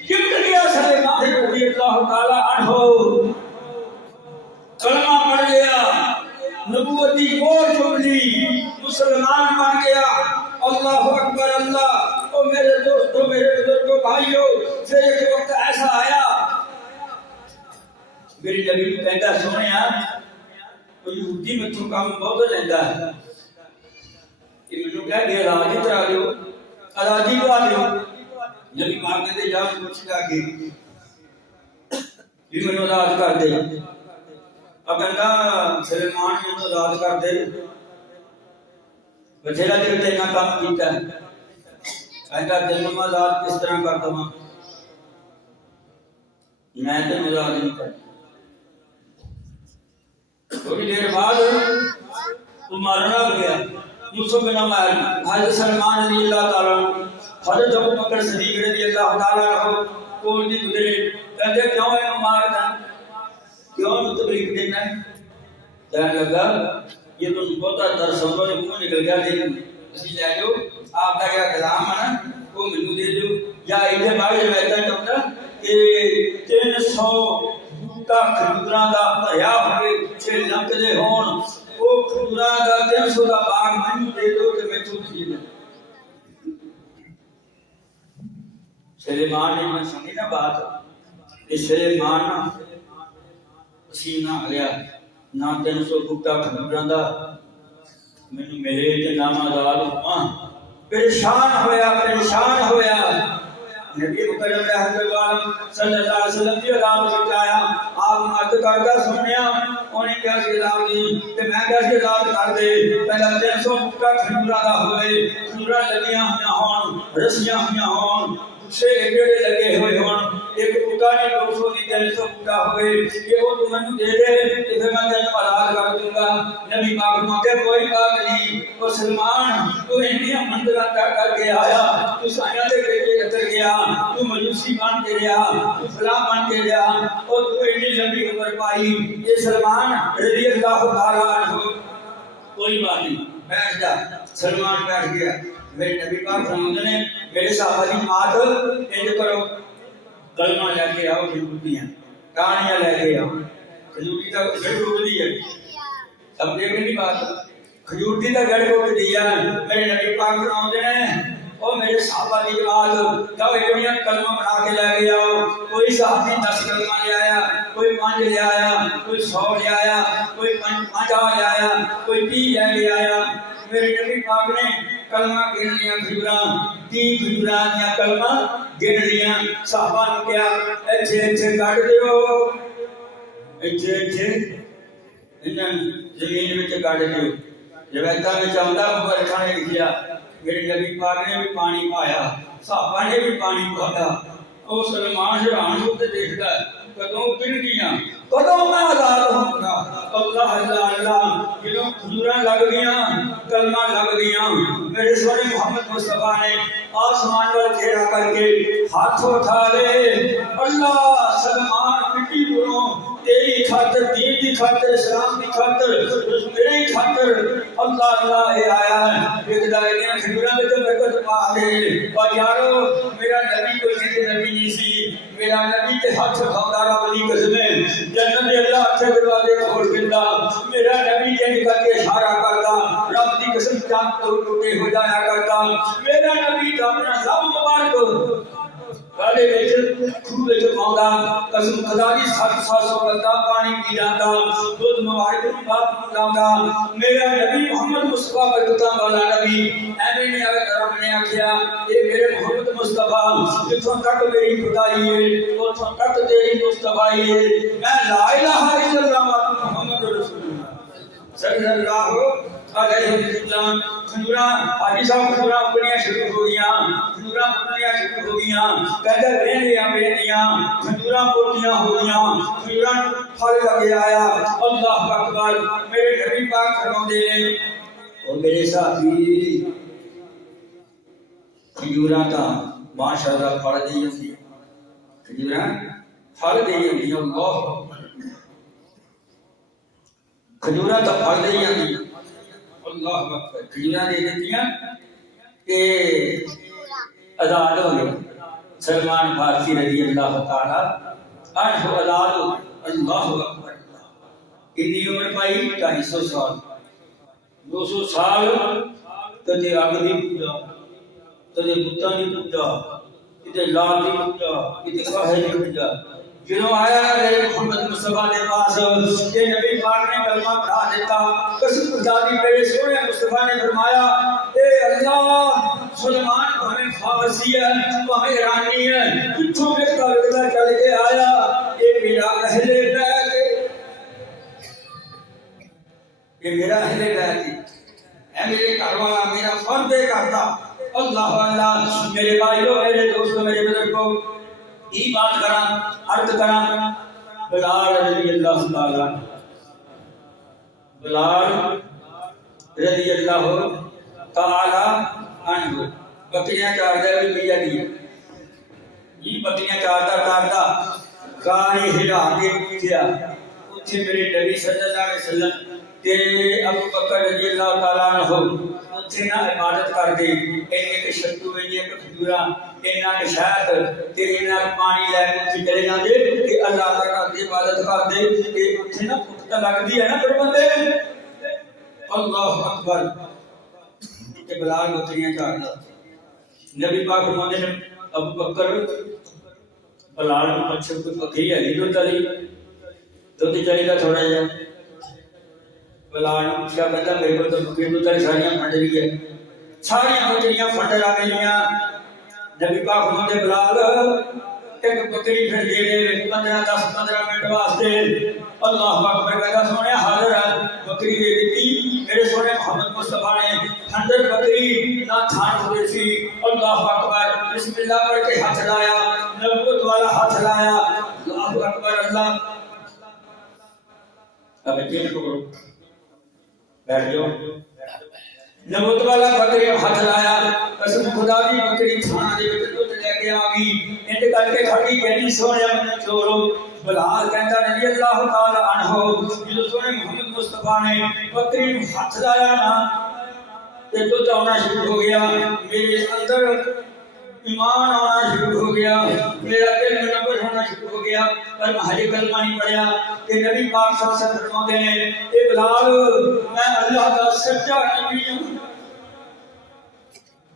جب گیا سلیمان رضی اللہ تعالی عنہ کلمہ پڑھ گیا نبوتی مور چوم لی مسلمان بن گیا اللہ اکبر اللہ او میرے دوستو میرے بزرگوں بھائیو پھر ایک وقت ایسا آیا میری نبی کو کہتا سونیا یہودی میں تو کام بہت لیندہ ہے کہ میں نے کہا کہ راجی ترا لیو راجی تو آ لیو نبی ماں کہتے جاؤ کچھ جا کے یہ میں نے راج کر دے اگر نا سلیمان میں راج کر دے بچھیرا دل تینا کام کیتا ہے کہتا دل میں راج کس طرح کرتا ہوں میں تو راج نہیں کرتا تھوڑی دیر بعد وہ مارنا گیا یوسف بن عمیر حضرت سلمان رضی اللہ تعالیٰ حضرت ابو بکر صدیق رضی اللہ تعالیٰ عنہ کول دی گزرے کہتے کیوں ہے مارنا کیوں تبریک دینا ہے کہنے لگا یہ تو بہت درس ہو نے منہ نکل گیا لیکن اسی لے لو آپ کا کیا کلام ہے نا وہ مینوں دے دو یا ایتھے باہر روایت ہے کہ 300 بوٹا کھجوراں دا بھریا ہوئے پچھے لنگدے ہون وہ کھجوراں دا 300 دا باغ مینوں دے دو تے میں تو کھے لوں سلیمان نے میں سنی نا بات اس سلیمان سینہ لیا نہ 300 بوٹا کھجوراں دا مینوں ملے تے نام آزاد ہواں پریشان ہویا نبی مکرم رحمت اللہ صلی اللہ علیہ وسلم کی عذاب وچ آیا آپ مرد کردا سنیا اونے کیا عذاب دی تے میں کیا عذاب کر دے پہلا 300 بوٹا کھجوراں دا ہوئے کھجوراں لگیاں ہویاں ہون رسیاں ہویاں ہون سے ایڈے لگے ہوئے ہون ایک بوٹا نے 200 دی 300 بوٹا ہوئے کہ وہ تو مینوں دے دے تے پھر میں تینوں آزاد کر دوں گا نبی پاک مکے کوئی بات نہیں او سلمان تو انہاں منتراں کر کے آیا تو سایاں دے کے اندر رہا، تو مجوسی بنتے رہا، تو فلاں بنتے رہا، اور تو اتنی لمبی عمر پائی۔ یہ سلمان رضی اللہ تعالیٰ عنہ کوئی بات نہیں، بیٹھ جا۔ سلمان بیٹھ گیا۔ میرے نبی پاک فرماتے نے میرے صحابہ کی مات انج کرو، کلمہ لے کے آؤ، کھجوریاں کہانیاں لے کے آؤ۔ کھجوری تو گھڑ اگلی ہے، سب دیکھ نہیں بات، کھجوری تو گھڑ اگلی ہے۔ میرے نبی پاک فرماتے ہیں او میرے صحابہ کی جماعت جاؤ ایک کلمہ بنا کے لے کے آؤ۔ کوئی صحابی 10 کلمہ لے آیا، کوئی 5 لے آیا، کوئی 100 لے آیا، کوئی 50 لے آیا، کوئی 30 لے کے آیا۔ میرے نبی پاک نے کلمہ گن لیا، کھجوراں 30 کھجوراں دیا کلمہ گن لیا۔ صحابہ نے کیا ایتھے ایتھے کٹ دیو، ایتھے ایتھے انہاں زمین وچ کٹ دیو۔ روایتاں وچ آندا اوپر کھانے لکھیا میرے نبی پاک نے بھی پانی پایا، صحابہ نے بھی پانی پایا۔ او سلمان حیران ہو کے دیکھتا ہے کدوں گن گیاں، کدوں میں آزاد ہوں گا۔ اللہ اللہ اللہ، جدوں کھجوراں لگ گیاں، کلمہ لگ گیاں، میرے سونے محمد مصطفیٰ نے آسمان پر چہرہ کر کے ہاتھ اٹھا لے، اللہ سلمان مٹی بروں تیری خاطر، دین کی خاطر، اسلام کی خاطر، میرے خاطر اللہ اللہ اے آیا ہے۔ ایک دائریاں کھجوراں میں تو برکت پا دے۔ اور یارو میرا نبی کوئی نبی نہیں سی، میرا نبی کے ہاتھ کھاؤں رب دی قسمیں جنت اللہ اچھے دروازے کھول دیتا، میرا نبی جنگ کر کے اشارہ کرتا، رب دی قسم چاند تو ٹوٹے ہو جایا کرتا، میرا نبی تو اپنا رب مبارک گالے وچ خوہ وچ پاؤندا، قسم خدا دی 700 بندہ پانی پی جاتا، دودھ مبارک نوں باپ پلاوندا۔ میرا نبی محمد مصطفیٰ برکتاں والا نبی ایویں نہیں اگر رب نے آکھیا اے میرے محمد مصطفیٰ جتھوں تک میری خدائی ہے اتھوں تک تیری مصطفیٰ ہے، میں لا الہ الا اللہ محمد رسول اللہ صلی اللہ علیہ وسلم۔ کھجوراں حاجی صاحب کھجوراں اپنیاں شروع ہو گئیاں، کھجوراں اپنیاں شروع ہو گئیاں، کہتے رہنیاں بیٹیاں کھجوراں پوٹیاں ہو گئیاں، کھجوراں پھل لگے آیا۔ اللہ اکبر، میرے نبی پاک فرماتے ہیں او میرے ساتھی کھجوراں تا ماشاءاللہ پھل دی ہوندی، کھجوراں پھل دی ہوندی، اللہ کھجوراں تا پھل دی ہوندی، اللہ اکبر۔ کھجوراں دے دتیاں کہ آزاد ہو گئے سلمان فارسی رضی اللہ تعالی عنہ، آزاد ہو گئے۔ اللہ اکبر، کتنی عمر پائی؟ 250 سال، 200 سال کدے اگ دی پوجا، کدے بتاں دی پوجا، کدے لال دی پوجا، کدے کاہے دی پوجا۔ جنوں آیا میرے محمد مصطفیٰ کے پاس کہ نبی پاک نے کلمہ پڑھا دیتا، قسم خدا دی میرے سونے مصطفیٰ نے فرمایا اے اللہ سلمان بھاویں فارسی ہے بھاویں ایرانی ہے، کتھوں میں کلمہ چل کے آیا، یہ میرا اہل بیت ہے، یہ میرا اہل بیت ہے، اے میرے گھر والا، میرا فرد کرتا۔ اللہ اللہ، میرے بھائیو، میرے دوستو، میرے بزرگو، یہ بات کرا عرض کرا بلال رضی اللہ تعالیٰ، بلال رضی اللہ تعالیٰ عنہ بکریاں چارتا بھی بھیا دیا، یہ بکریاں چارتا کاری ہلا کے پوچھیا، اتھے میرے نبی صلی اللہ علیہ وسلم تے ابو بکر رضی اللہ تعالیٰ عنہ اتھے نہ عبادت کر دے، انہیں کے شتو انہیں کے کھجوراں انہیں کے شاید تے انہیں پانی لے اتھے چلے جاندے کہ اللہ تعالیٰ دی عبادت کر دے کہ اتھے نہ پختہ لگ دی ہے نا پر بندے۔ اللہ اکبر، کہ بلال بکریاں چارتا، نبی پاک فرماتے ہیں ابو بکر بلال کو اچھے کوئی بکری ہے نہیں دو چاہیے تھوڑا جا بلال کیا کہتا میرے کو تو بکری تو تاری ساریاں پھنڈ رہی ہے، ساریاں بکریاں پھنڈ رہیاں۔ نبی پاک فرماتے بلال ایک بکری پھر دے دے 15 منٹ واسطے۔ اللہ اکبر، کہتا سونے حاضر بکری دے دیتی، میرے سونے محمد مصطفیٰ نے 100 بکری نہ تھان ہوئے سی۔ اللہ اکبر، بسم اللہ پڑھ کے ہاتھ لایا، نبوت والا ہاتھ لایا۔ اللہ اکبر، اللہ اب جن کو بیٹھ جاؤ، نبوت والا بکری ہاتھ لایا، قسم خدا دی بکری تھان دے وچ دودھ لے کے آ گئی انج کر کے کھڑی کہنی سونے من چورو بلال کہندا رضی اللہ تعالی عنہ جو سونے محمد مصطفیٰ نے بکری نو ہاتھ لایا نا تے دودھ آنا شروع ہو گیا میرے اندر ایمان آنا شروع ہو گیا میرا دل منور ہونا شروع ہو گیا پر میں کلمہ نہیں پڑھیا کہ نبی پاک صلی اللہ علیہ وسلم فرماتے ہیں اے بلال میں اللہ کا سچا نبی ہوں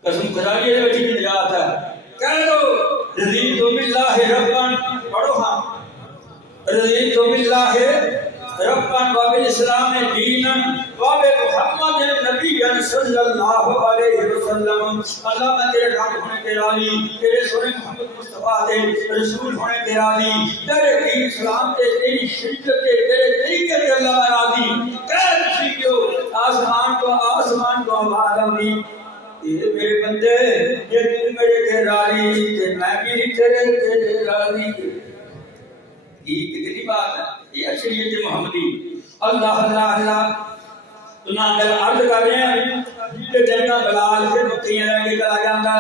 قسم خدا کی یہ وجہ نجات ہے کہہ دو رضیت باللہ ربان پڑھو ہاں رضیت باللہ ربان وبالاسلام دینا وبمحمد نبی صلی اللہ علیہ وسلم اللہ میں تیرے رب ہونے کے راضی تیرے سونے محمد مصطفیٰ دے رسول ہونے کے راضی تیرے دین اسلام تے تیری شریعت تے تیرے طریقے تے اللہ میں راضی کہہ رسی کیوں آسمان کو آواز آئی یہ میرے بندے یہ تو میرے تے راضی تے میں بھی تیرے راضی یہ کتنی بات ہے یہ شریعت محمدی اللہ اللہ اللہ تنا گل عرض کر رہے ہیں جیتے جنہ بلال سے بکریاں لے کے چلا جاتا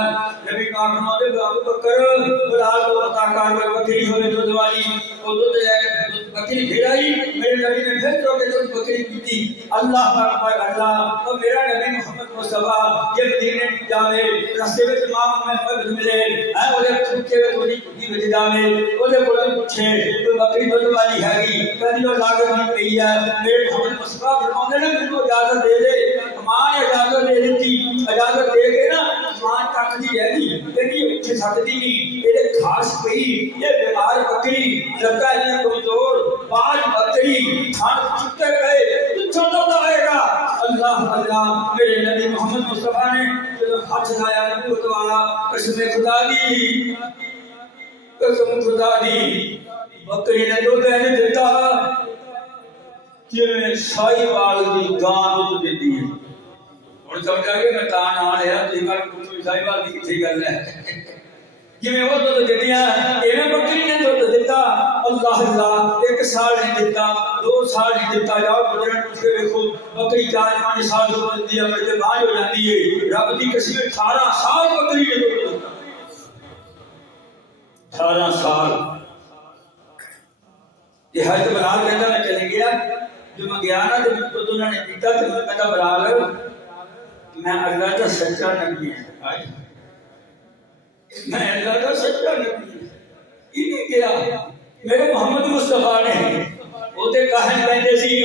نبی پاک فرماتے ابو بکر بلال کو عطا کر کوئی بکری ہوے دودھ والی وہ دودھ لے کے بکری پھرائی میرے نبی نے پھر جو کہ دودھ بکری پیتی اللہ اکبر اللہ اور میرا نبی محمد مصطفیٰ یہ مدینے جاوے راستے وچ امام محمد ملے ہے اودے کھچے تھوڑی کٹی وچ جاوے اودے کول پوچھے کوئی بکری دودھ والی ہے گی کہندی وہ لاگت نہیں پئی ہے میرے محمد مصطفیٰ فرماتے نے مینوں اجازت دے دے ماں نے اجازت دے دیتی اجازت دے کے نا ماں تکدی رہ گئی کہ اٹھ سکتی نہیں یہ خاص پئی یہ بیمار بکری لگا ہے کمزور باج بکری کھان چکے گئے تو چلتا آئے گا اللہ اللہ میرے نبی محمد مصطفیٰ نے جو ہاتھ لایا نبوت والا قسم خدا دی بکری نے دودھ نہیں دیتا کہ شاہی بال دی گاں دودھ دیتی ہے ہن سمجھا کہ میں تاں نہ لیا تے کر کوئی شاہی بال دی کتھی گل ہے جویں وہ دودھ دیتیاں ایویں بکری نے دودھ دیتا اللہ اللہ 1 سال نہیں دیتا 2 سال نہیں دیتا جاؤ گزرن پوچھ کے دیکھو بکری 4-5 سال دودھ دیتی ہے میرے باج ہو جاتی ہے رب دی قسم 18 سال بکری نے دودھ دیتا 18 سال یہ حضرت بلال کہتا میں چلے گیا جو میں گیا نا تو انہوں نے پیتا تو میں کہتا بلال میں اللہ کا سچا نبی ہوں میں اللہ کا سچا نبی ہوں انہیں کیا میرے محمد مصطفیٰ نے وہ تے کہن کہندے سی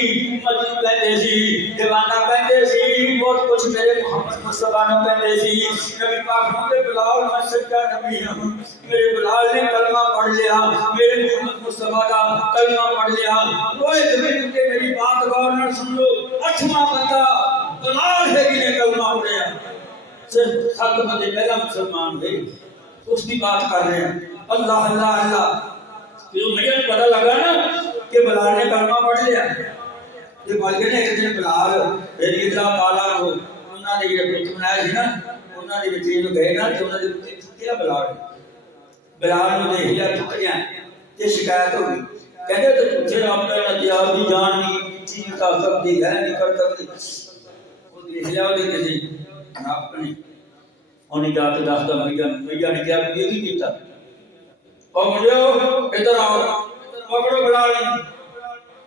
مجنون کہندے سی دیوانہ کہندے سی بہت کچھ میرے محمد مصطفیٰ نے کہندے سی نبی پاک نے بلال میں سچا نبی ہوں میرے بلال نے کلمہ پڑھ لیا میرے محمد مصطفیٰ کا کلمہ پڑھ لیا روئے زمین کے میری بات غور نہ سن لو 8واں بندہ بلال ہے کہ نے کلمہ پڑھیا صرف 7 بندے پہلا مسلمان ہوئے اس کی بات کر رہے ہیں اللہ اللہ اللہ جو مجھے پتہ لگا نا کہ بلال نے کلمہ پڑھ لیا یہ مالک نے ایک دن بلال رضی اللہ تعالیٰ کو انہوں نے یہ بچ بنایا سی نا انہوں نے بچے جو گئے نا تو انہوں نے بچے چھٹیا بلال نے دیکھ لیا چھٹیاں یہ شکایت ہو گئی کہتے تو تجھے اپنا جہاد کی جان کی چیز کا سکتی ہے نہیں کر سکتی وہ دیکھ لیا وہ دیکھتے تھے اپنی انہیں جا کے دستا میاں نے کیا یہ بھی کیتا اور مجھے ادھر آؤ پکڑو بلال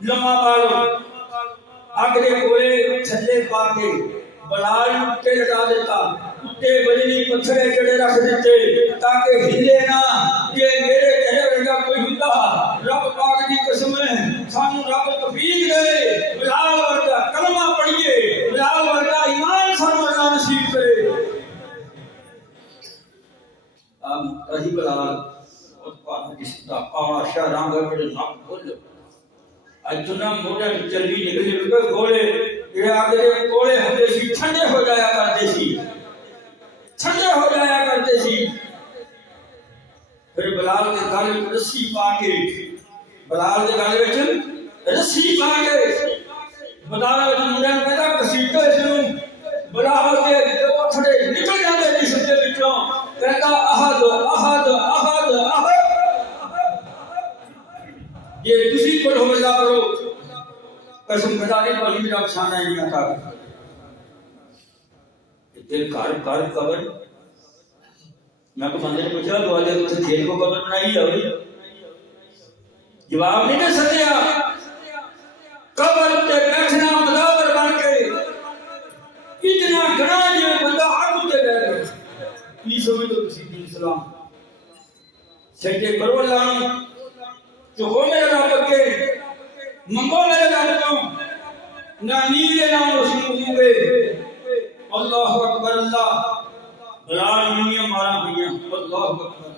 لمحہ پالو آگے کولے چھلے پا کے بلال کے لٹا دیتا اٹھے بجلی پتھرے جڑے رکھ دیتے تاکہ ہلے نہ یہ میرے چہرے کا کوئی ہوتا رب پاک کی قسم ہے سانو رب توفیق دے بلال ورگا کلمہ پڑھیے بلال ورگا ایمان سانو اللہ نصیب کرے رہی بلال اور پاک جس کا آوڑا شاہ رانگا بڑے ناک کھول اجنا موڑے چلی نکلی روپے گھوڑے یہ آگے گھوڑے ہوتے سی ٹھنڈے ہو جایا کرتے سی ٹھنڈے ہو جایا کرتے سی پھر بلال کے گل وچ رسی پا کے بلال کے گل وچ رسی پا کے بلال وچ منڈے نوں کہندا کسیٹے اس نوں بلال کے دو تھڑے نکل جاندے جسم دے وچوں کہندا احد احد احد احد یہ کسی کو ڈھونڈا کرو قسم خدا نے پہلی میرا افسانہ نہیں آتا دل کر قبر میں کو بندے نے پوچھا تو آجے تو کھیل کو قبر بنائی جاؤ، جواب نہیں دے سکیا۔ قبر تے بیٹھنا مداور بن کے اتنا گنا جو بندہ آگو تے بیٹھ گیا، کی سمجھو کسی دین اسلام سجدے کرو اللہ چکو میرے رب کے منگو میرے رب کو، نہ نیلے نہ رسول گے۔ اللہ اکبر اللہ، بلال میاں مارا میاں، اللہ اکبر۔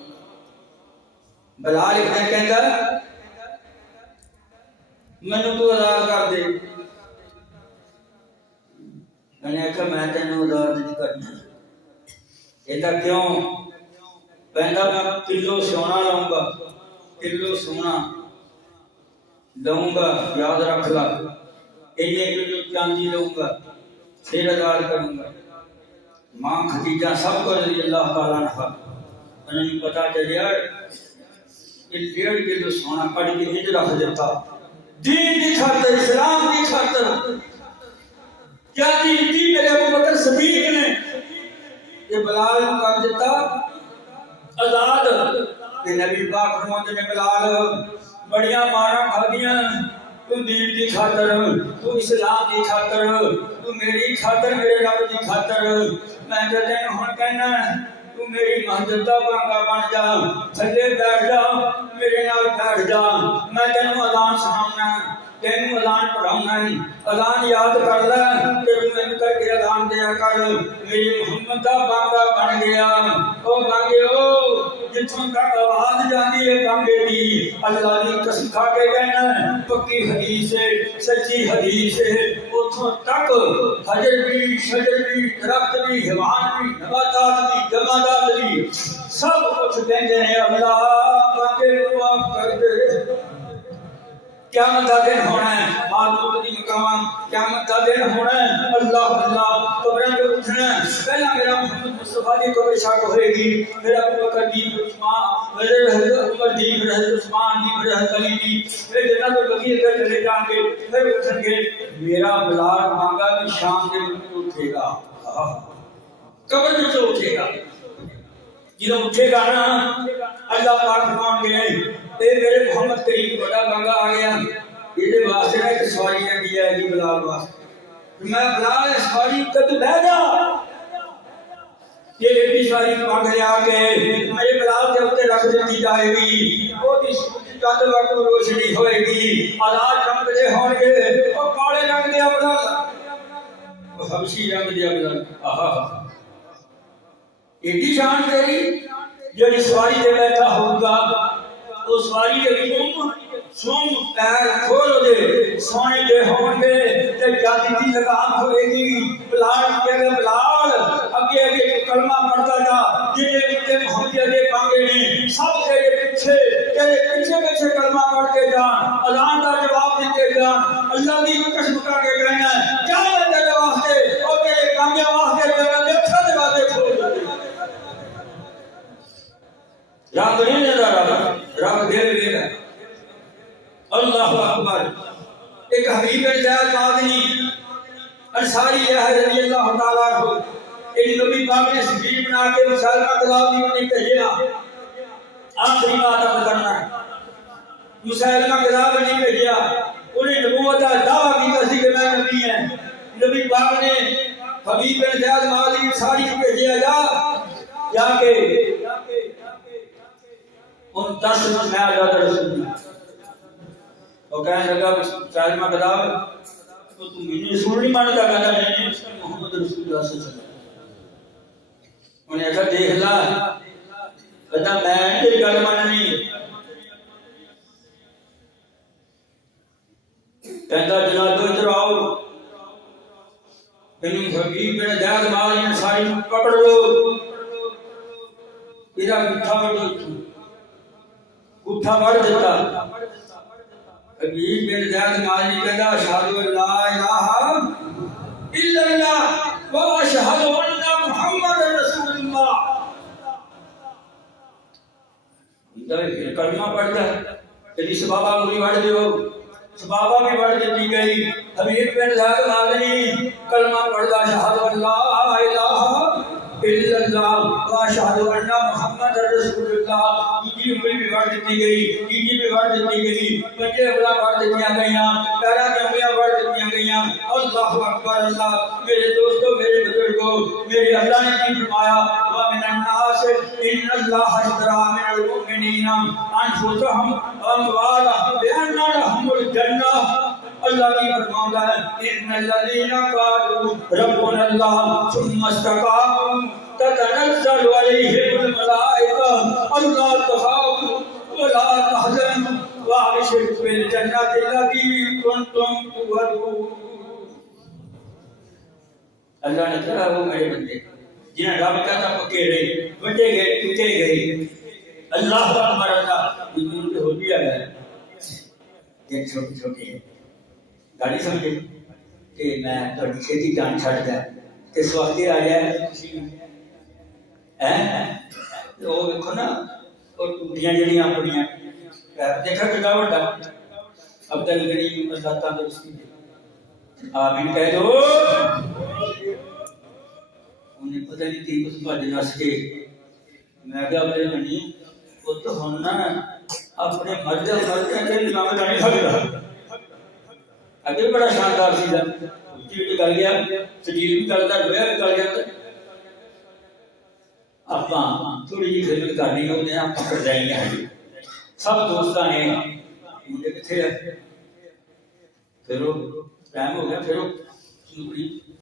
بلال ابن کہتا مینوں تو آزاد کر دے، میں نے کہا میں تینوں آزاد نہیں کرنا۔ کہتا کیوں؟ کہتا میں کلو سونا لاؤں گا، کلو سونا لاؤں گا، یاد رکھ لا، اینے کلو چاندی لاؤں گا، پھر آزاد کروں گا۔ ماں خدیجہ سب کو رضی اللہ تعالیٰ عنہ انہوں نے پتا چلیا کہ 1.5 کلو سونا کٹ کے ہج رکھ دیتا، دین کی خاطر، اسلام کی خاطر۔ کیا دین دی میرے ابو بکر صدیق نے یہ بلال کر دیتا آزاد۔ کہ نبی پاک فرماتے نے بلال بڑیاں مارا کھا دیا، تو دین کی خاطر، تو اسلام کی خاطر، تو میری خاطر، میرے رب کی خاطر، میں کہتے ہیں ہن کہنا تو میری مسجد دا بانگا بن جا، تھلے بیٹھ جا، میرے نال بیٹھ جا، میں تینوں اذان سناؤنا، تینوں اذان پڑھاؤنا، اذان یاد کر لے، تینوں میں کر کے اذان دیا کر۔ میری محمد دا بانگا بن گیا، او بانگے او جتوں تک آواز جاندی ہے بانگے دی، اللہ دی قسم کھا کے کہنا پکی حدیث ہے، سچی حدیث ہے، اتوں تک حجر بھی، شجر بھی، درخت بھی، حیوان بھی، نباتات بھی، جمادات بھی، سب کچھ کہتے ہیں اللہ بانگے دعا کر دے۔ قیامت کا دن ہونا ہے، معلوم دی مقام قیامت کا دن ہونا ہے، اللہ اللہ قبروں پہ اٹھنا ہے۔ پہلا میرا محمد مصطفیٰ کی قبر شاک ہوئے گی، پھر ابو بکر دی، پھر عثمان، پھر حضرت عمر دی، پھر حضرت عثمان دی، پھر حضرت علی دی، پھر جنت البقیع کے چلے جائیں گے، پھر اٹھیں گے۔ میرا بلال مانگا بھی شام کے وقت اٹھے گا، قبر میں تو اٹھے گا، جب اٹھے گا نا اللہ پاک فرمان گے اے میرے محمد کریم بڑا بانگا آ گیا، یہ واسطے ہے کہ سواری نے دیا ہے جی بلال واسطے، میں بلال سواری کد بہ جا، یہ ایڈی سواری پاک لے آ کے میرے بلال کے اوپر رکھ دی جائے گی، وہ بھی چند وقت روشنی ہوئے گی، آزاد چمکتے ہوں گے، وہ کالے رنگ دیا بلال، وہ حبشی رنگ دیا بلال، ایڈی شان تیری جو سواری دے بیٹھا ہوگا، وہ سواری دے سوم پیر کھول دے سونے دے ہون گے تے جاتی دی لگام ہوئے گی، بلال کہے بلال اگے اگے کلمہ پڑھتا جا، جنہیں کتے محمد دے پانگے نے سب تیرے پیچھے کلمہ پڑھ کے جان، اذان کا جواب دیتے جان، اللہ کی قسم کھا کے کہنا ہے کیا ہے تیرے واسطے اور تیرے کامیاب واسطے تیرے دیکھا دے واسطے کھول دے۔ رب نہیں دیتا، رب دے دے گا۔ اللہ اکبر۔ ایک حبیب زید مادنی انصاری ہے رضی اللہ تعالیٰ عنہ، ایک نبی پاک نے سفیر بنا کے مسلمہ کلاب نے کہا آخری بات اب کرنا ہے، مسلمہ کلاب نے کہا انہیں نبوت کا دعویٰ کیا کہ میں نبی ہیں، نبی پاک نے حبیب زید مادنی انصاری کو کہا جا کے ان 10 میں آزاد رسول اللہ، وہ کہنے لگا سالمہ کتاب تو تم مجھے رسول نہیں مانتا، کہتا نہیں محمد رسول اللہ صلی اللہ علیہ وسلم۔ انہیں کہا دیکھ لا، کہتا میں تیری گل ماننی، کہتا جناب ادھر آؤ، انہیں حبیب بن زید مادنی انصاری پکڑ لو، ادھر اٹھا بڑھ دیتا۔ حبیب بن زید مادنی کہتا اشہد ان لا الہ الا اللہ و اشہد ان محمد رسول اللہ، پھر کلمہ پڑھتا ہے، یعنی سبابہ کو بھی پڑھ دیو، سبابہ بھی پڑھ دیتی گئی، حبیب بن زید مادنی کلمہ پڑھتا اشہد ان لا الہ الا اللہ واشهد ان محمد رسول اللہ. دوسری انگلی بھی وڑ دیتی گئی, تیسری بھی وڑ دیتی گئی, پنجے انگلیاں وڑ دیتی گئیاں, پیروں کی انگلیاں وڑ دیتی گئیاں. اللہ اکبر اللہ. میرے دوستو, میرے بزرگوں, میرے اللہ نے کی فرمایا وَمِنَ النَّاسِ إِنَّ اللَّهَ اشْتَرَىٰ مِنَ الْمُؤْمِنِينَ أَنفُسَهُمْ وَأَمْوَالَهُم بِأَنَّ لَهُمُ الْجَنَّةَ. اللہ کی فرماتا ہے ان الذين قالوا ربنا الله ثم استقاموا تتنزل عليهم الملائكة الا تخافوا ولا تحزنوا وابشروا بالجنة التي كنتم توعدون. اللہ نے کہا وہ میرے بندے جنہیں رب کہتا پکے رہے, بٹے گئے, ٹوٹے گئے. اللہ اکبر اللہ. حضور ہو دیا ہے یہ چھوٹی چھوٹی ہے گاڑی سمجھے کہ میں تھوڑی کھیتی جان چھڑ گیا اس وقت آ جائے وہ دیکھو نا وہ ٹوٹیاں جڑیاں اپنیاں دیکھا کتا بڑا عبدال غنی اللہ تندرستی دے آمین کہہ دو. انہیں پتہ نہیں تھی اس بھاج نس کے میں کہا عبدال غنی وہ تو ہونا اپنے مرد کے امام نہیں سکتا. اگر بڑا شاندار سی اچھی بھی کر گیا, سجیل بھی کرتا, ڈویا بھی کر جاتا. آپ تھوڑی جی خدمت کرنی ہوتے ہیں, آپ پکڑ جائیں گے. سب دوستان نے مجھے کتنے پھر ٹائم ہو گیا, پھر